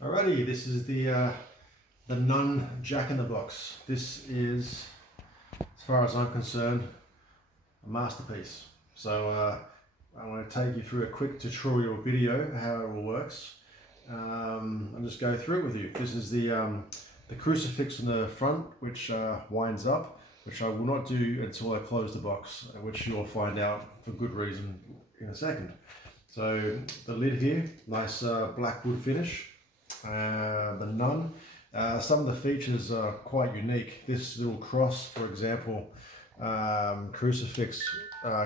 Alrighty, this is the Nun Jack in the Box. This is, as far as I'm concerned, a masterpiece. So I want to take you through a quick tutorial video how it all works. I'll just go through it with you. This is the crucifix on the front, which winds up, which I will not do until I close the box, which you'll find out for good reason in a second. So the lid here, nice black wood finish. The Nun. Some of the features are quite unique. This little cross, for example, crucifix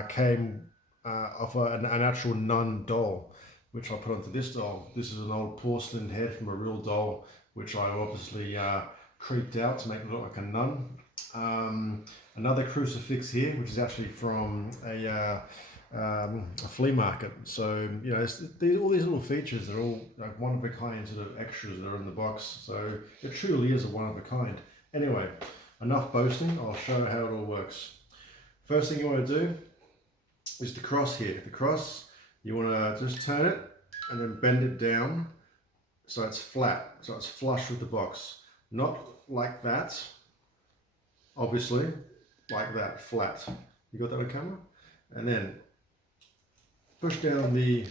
came off an actual nun doll, which I put onto this doll. This is an old porcelain head from a real doll, which I obviously creeped out to make it look like a nun. Another crucifix here, which is actually from a flea market. So you know, all these little features are all like one of a kind sort of extras that are in the box. So it truly is a one of a kind. Anyway, enough boasting. I'll show how it all works. First thing you want to do is the cross here. The cross, you want to just turn it and then bend it down so it's flat, so it's flush with the box. Not like that, obviously, like that, flat. You got that on camera? And then push down the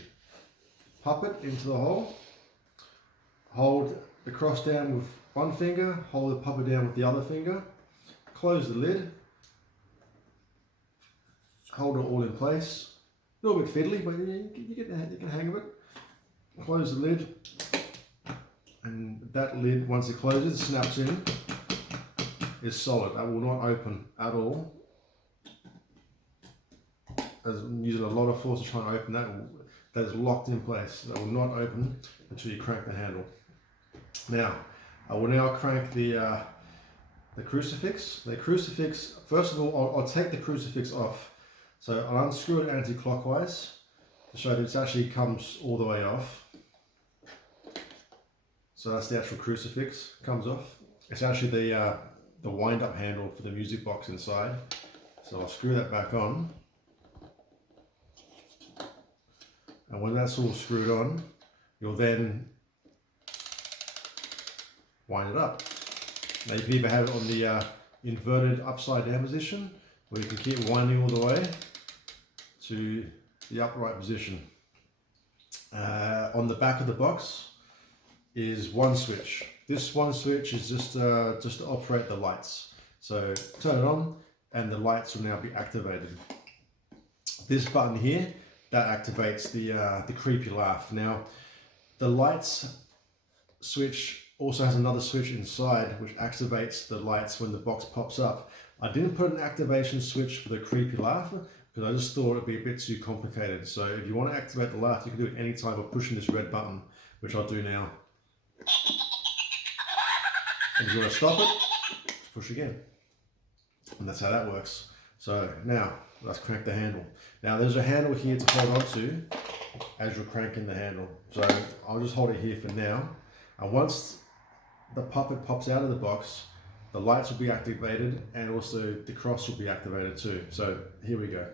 puppet into the hole, hold the cross down with one finger, hold the puppet down with the other finger, close the lid, hold it all in place. A little bit fiddly, but you get the hang of it. Close the lid, and that lid, once it closes, snaps in, is solid. That will not open at all. I'm using a lot of force to try and open that. That is locked in place. That will not open until you crank the handle. Now, I will now crank the crucifix. The crucifix, first of all, I'll take the crucifix off. So I'll unscrew it anti-clockwise to show that it actually comes all the way off. So that's the actual crucifix, comes off. It's actually the wind-up handle for the music box inside. So I'll screw that back on. And when that's all screwed on, you'll then wind it up. Now you can either have it on the inverted upside down position, or you can keep winding all the way to the upright position. On the back of the box is one switch. This one switch is just to operate the lights. So turn it on and the lights will now be activated. This button here, that activates the creepy laugh. Now, the lights switch also has another switch inside which activates the lights when the box pops up. I didn't put an activation switch for the creepy laugh because I just thought it'd be a bit too complicated. So if you want to activate the laugh, you can do it anytime by pushing this red button, which I'll do now. And if you want to stop it, just push again. And that's how that works. So now, let's crank the handle. Now there's a handle here to hold on to as you're cranking the handle. So I'll just hold it here for now. And once the puppet pops out of the box, the lights will be activated and also the cross will be activated too. So here we go.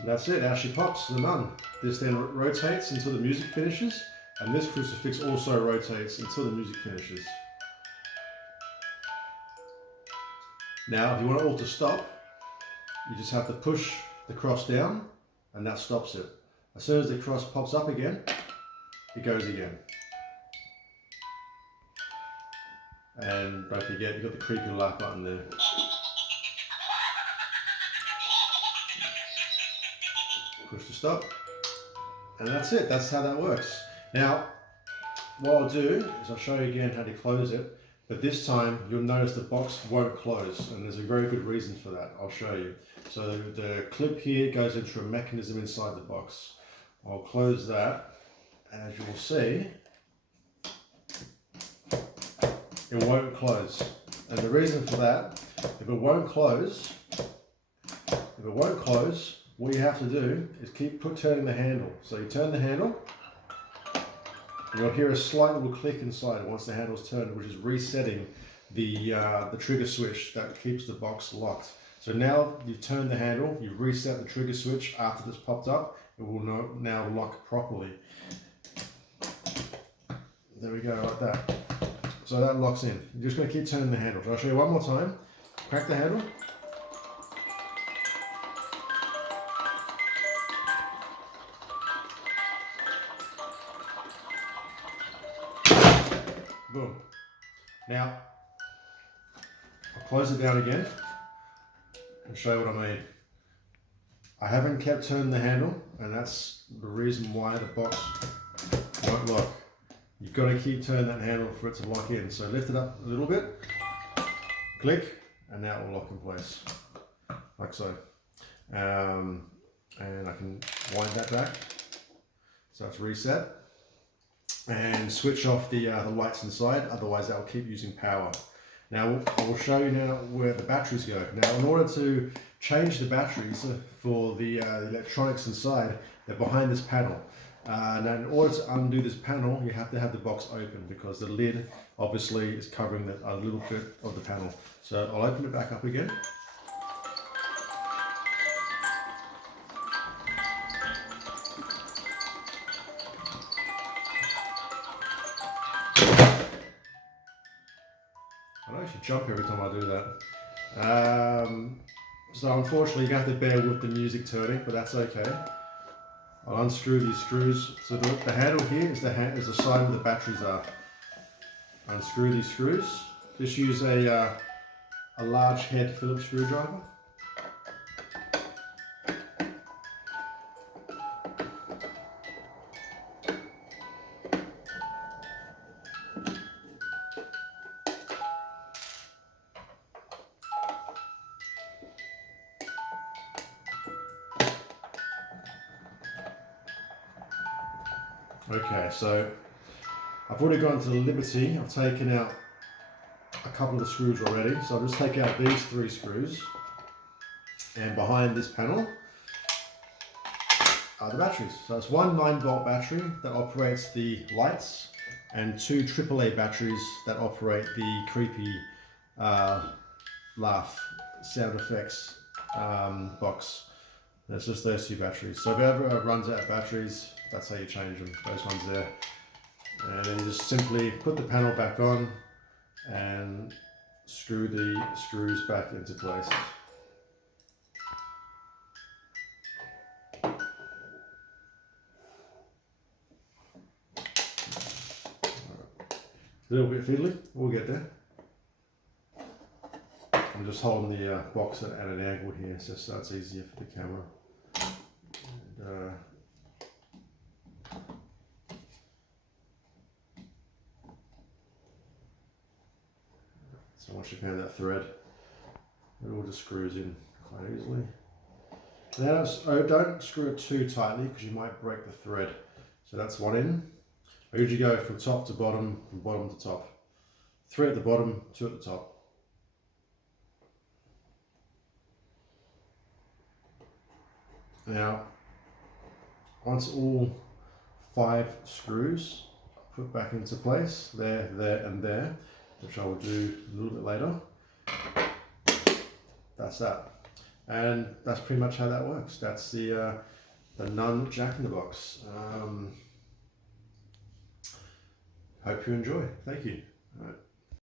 And that's it, out she pops, the Nun. This then rotates until the music finishes, and this crucifix also rotates until the music finishes. Now, if you want it all to stop, you just have to push the cross down, and that stops it. As soon as the cross pops up again, it goes again. And don't forget, you've got the creepy laugh button there. Push to stop, and that's it. That's how that works. Now, what I'll do is I'll show you again how to close it, but this time you'll notice the box won't close, and there's a very good reason for that. I'll show you. So the clip here goes into a mechanism inside the box. I'll close that, and as you will see, it won't close. And the reason for that, if it won't close, what you have to do is keep turning the handle. So you turn the handle, and you'll hear a slight little click inside once the handle's turned, which is resetting the trigger switch that keeps the box locked. So now you've turned the handle, you've reset the trigger switch after this popped up, it will now lock properly. There we go, like that. So that locks in. You're just going to keep turning the handle. So I'll show you one more time. Crack the handle. Boom. Now, I'll close it down again and show you what I mean. I haven't kept turning the handle, and that's the reason why the box won't lock. You've got to keep turning that handle for it to lock in. So lift it up a little bit, click, and now it will lock in place, like so. And I can wind that back, so it's reset. And switch off the lights inside, otherwise that will keep using power. Now I will show you now where the batteries go. Now in order to change the batteries for the electronics inside, they're behind this panel. Now in order to undo this panel, you have to have the box open because the lid obviously is covering a little bit of the panel. So I'll open it back up again. I actually jump every time I do that. So unfortunately you have to bear with the music turning, but that's okay. I'll unscrew these screws. So the handle here is the side where the batteries are. Unscrew these screws. Just use a large head Phillips screwdriver. Okay, so I've already gone to the Liberty. I've taken out a couple of the screws already. So I'll just take out these 3 screws. And behind this panel are the batteries. So it's one 9-volt battery that operates the lights and 2 AAA batteries that operate the creepy laugh sound effects box. It's just those 2 batteries. So if it ever runs out of batteries, that's how you change them, those ones there. And then you just simply put the panel back on and screw the screws back into place. A little bit fiddly, we'll get there. I'm just holding the box at an angle here, just so it's easier for the camera. And, so once you found that thread, it all just screws in quite easily. Now don't screw it too tightly because you might break the thread. So that's one end. I usually go from top to bottom, from bottom to top. 3 at the bottom, 2 at the top. Now, once all 5 screws are put back into place, there, and there, which I will do a little bit later, that's that. And that's pretty much how that works. That's the Nun Jack-in-the-Box. Hope you enjoy. Thank you. All right.